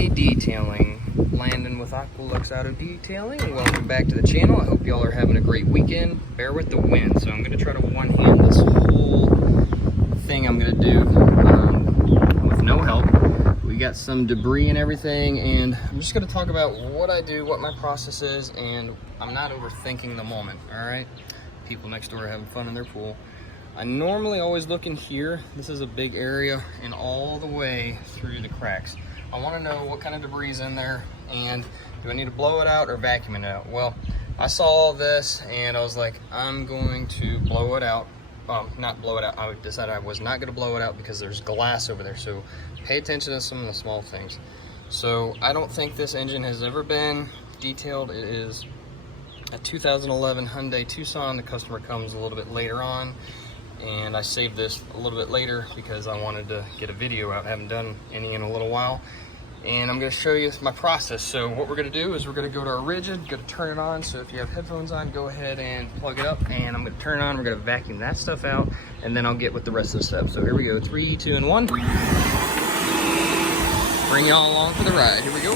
Friday detailing. Landon with AQUALUX Auto Detailing. Welcome back to the channel. I hope y'all are having a great weekend. Bear with the wind, so I'm going to try to one-hand this whole thing I'm going to do with no help. We got some debris and everything, and I'm just going to talk about what I do, what my process is, and I'm not overthinking the moment, all right? People next door are having fun in their pool. I normally always look in here. This is a big area and all the way through the cracks. I want to know what kind of debris is in there, and do I need to blow it out or vacuum it out? Well, I saw all this and I was like, I'm going to blow it out. Not blow it out. I decided I was not going to blow it out because there's glass over there. So pay attention to some of the small things. So I don't think this engine has ever been detailed. It is a 2011 Hyundai Tucson. The customer comes a little bit later on, and I saved this a little bit later because I wanted to get a video out. I haven't done any in a little while, and I'm going to show you my process. So what we're going to do is we're going to go to our rigid, going to turn it on. So if you have headphones on, go ahead and plug it up, and I'm going to turn it on. We're going to vacuum that stuff out, and then I'll get with the rest of the steps. So here we go, 3, 2, and 1. Bring y'all along for the ride. Here we go.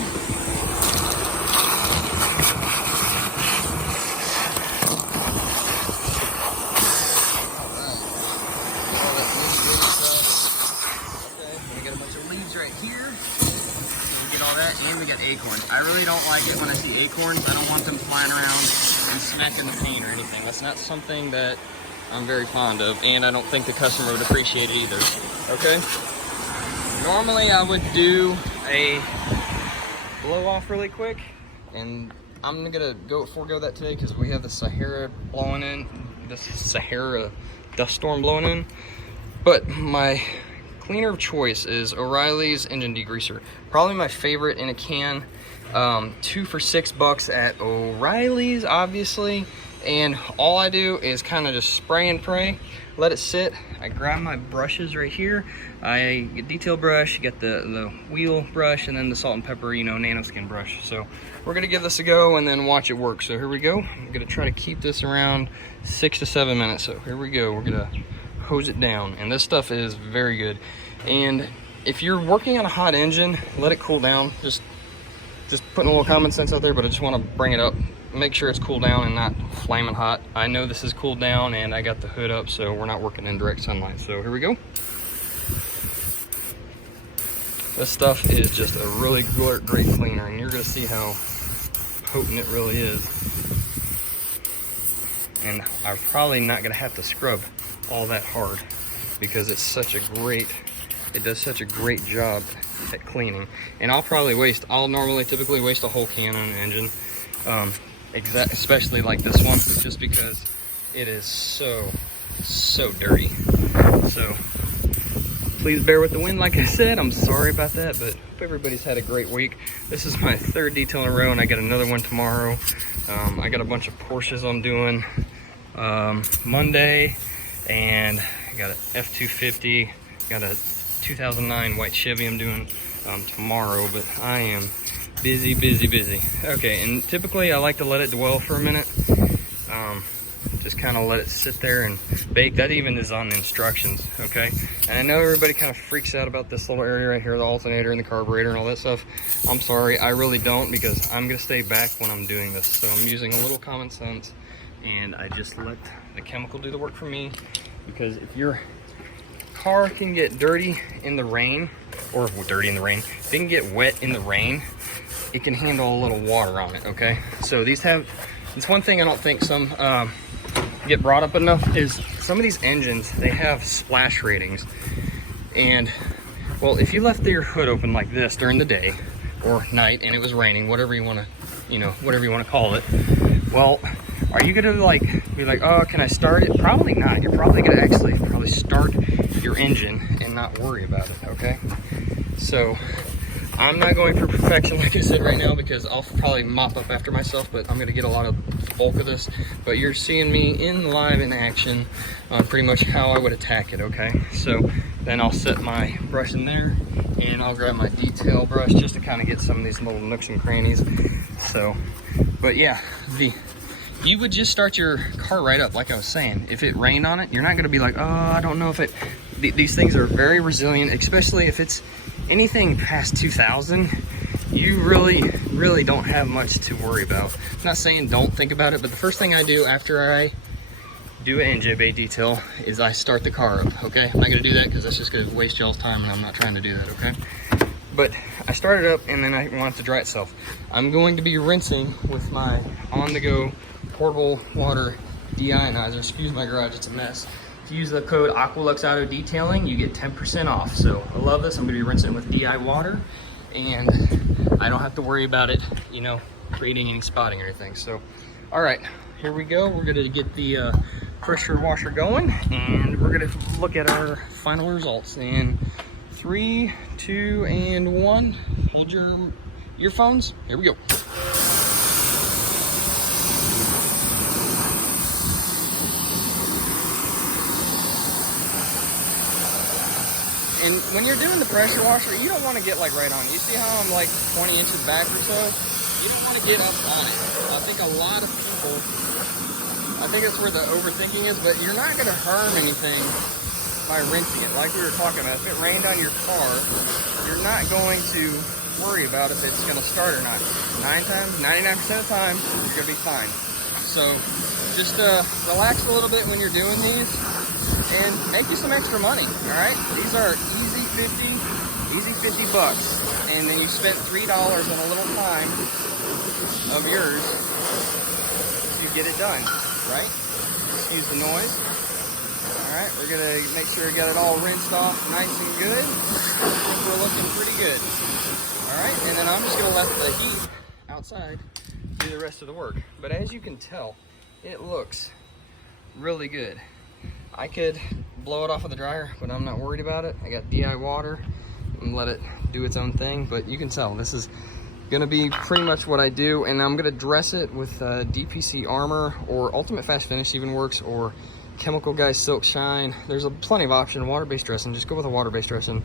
Right here, we get all that, and we got acorns. I really don't like it when I see acorns. I don't want them flying around and smacking the paint or anything. That's not something that I'm very fond of, and I don't think the customer would appreciate it either. Okay? Normally I would do a blow off really quick, and I'm gonna forego that today because we have the Sahara blowing in, this Sahara dust storm blowing in. But my cleaner of choice is O'Reilly's engine degreaser. Probably my favorite in a can. 2 for $6 at O'Reilly's, obviously. And all I do is kind of just spray and pray, let it sit. I grab my brushes right here. I get detail brush, get the wheel brush, and then the salt and pepper, nanoskin brush. So we're gonna give this a go and then watch it work. So here we go. I'm gonna try to keep this around 6 to 7 minutes. So here we go. We're gonna hose it down, and this stuff is very good. And if you're working on a hot engine, let it cool down. Just putting a little common sense out there, but I just want to bring it up, make sure it's cooled down and not flaming hot. I know this is cooled down, and I got the hood up, so we're not working in direct sunlight. So here we go. This stuff is just a really great cleaner, and you're going to see how potent it really is. And I'm probably not going to have to scrub all that hard because it does such a great job at cleaning. And I'll typically waste a whole can on an engine, especially like this one, just because it is so dirty. So please bear with the wind. Like I said, I'm sorry about that, but hope everybody's had a great week. This is my 3rd detail in a row, and I got another one tomorrow. I got a bunch of Porsches I'm doing Monday, and I got an F-250, got a 2009 white Chevy I'm doing tomorrow, but I am busy. Okay, and typically I like to let it dwell for a minute, just kind of let it sit there and bake. That even is on the instructions, okay? And I know everybody kind of freaks out about this little area right here, the alternator and the carburetor and all that stuff. I'm sorry, I really don't, because I'm gonna stay back when I'm doing this. So I'm using a little common sense, and I just let the chemical do the work for me. Because if your car can get dirty in the rain, or if it can get wet in the rain, it can handle a little water on it, okay? So it's one thing I don't think some get brought up enough, is some of these engines, they have splash ratings. And, well, if you left your hood open like this during the day or night and it was raining, whatever you want to call it, well, are you gonna be like, oh, can I start it? Probably not. You're probably gonna actually start your engine and not worry about it, okay? So I'm not going for perfection, like I said, right now, because I'll probably mop up after myself, but I'm gonna get a lot of bulk of this. But you're seeing me live in action on pretty much how I would attack it, okay? So then I'll set my brush in there, and I'll grab my detail brush just to kind of get some of these little nooks and crannies. So, but yeah, you would just start your car right up, like I was saying. If it rained on it, you're not going to be like, oh, I don't know if it... These things are very resilient, especially if it's anything past 2000. you really don't have much to worry about. I'm not saying don't think about it, but the first thing I do after I do an engine bay detail is I start the car up, okay? I'm not gonna do that because that's just gonna waste y'all's time, and I'm not trying to do that, okay? But I start it up and then I want it to dry itself. I'm going to be rinsing with my on-the-go portable water deionizer. Excuse my garage, it's a mess. If you use the code AQUALUX Auto Detailing, you get 10% off. So I love this. I'm gonna be rinsing with DI water, and I don't have to worry about it, you know, creating any spotting or anything. So, all right, here we go. We're gonna get the pressure washer going, and we're gonna look at our final results in 3, 2, and 1. Hold your earphones. Here we go. And when you're doing the pressure washer, you don't want to get like right on it. You see how I'm like 20 inches back or so? You don't want to get up on it. I think a lot of people, I think that's where the overthinking is, but you're not going to harm anything by rinsing it. Like we were talking about, if it rained on your car, you're not going to worry about if it's going to start or not. 99% of the time, you're going to be fine. So just relax a little bit when you're doing these and make you some extra money, all right? These are easy 50 bucks. And then you spent $3 on a little time of yours to get it done, right? Excuse the noise. All right, we're gonna make sure we got it all rinsed off nice and good. I think we're looking pretty good. All right, and then I'm just gonna let the heat outside do the rest of the work. But as you can tell, it looks really good. I could blow it off with a dryer, but I'm not worried about it. I got DI water and let it do its own thing. But you can tell this is gonna be pretty much what I do, and I'm gonna dress it with DPC Armor, or Ultimate Fast Finish even works, or Chemical Guy Silk Shine. There's plenty of option. Water-based dressing, just go with a water-based dressing,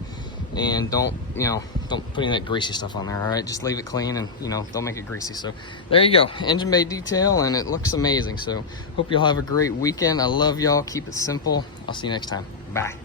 and don't put any of that greasy stuff on there. All right, just leave it clean, and don't make it greasy. So there you go, engine bay detail, and it looks amazing. So hope y'all have a great weekend. I love y'all. Keep it simple. I'll see you next time. Bye.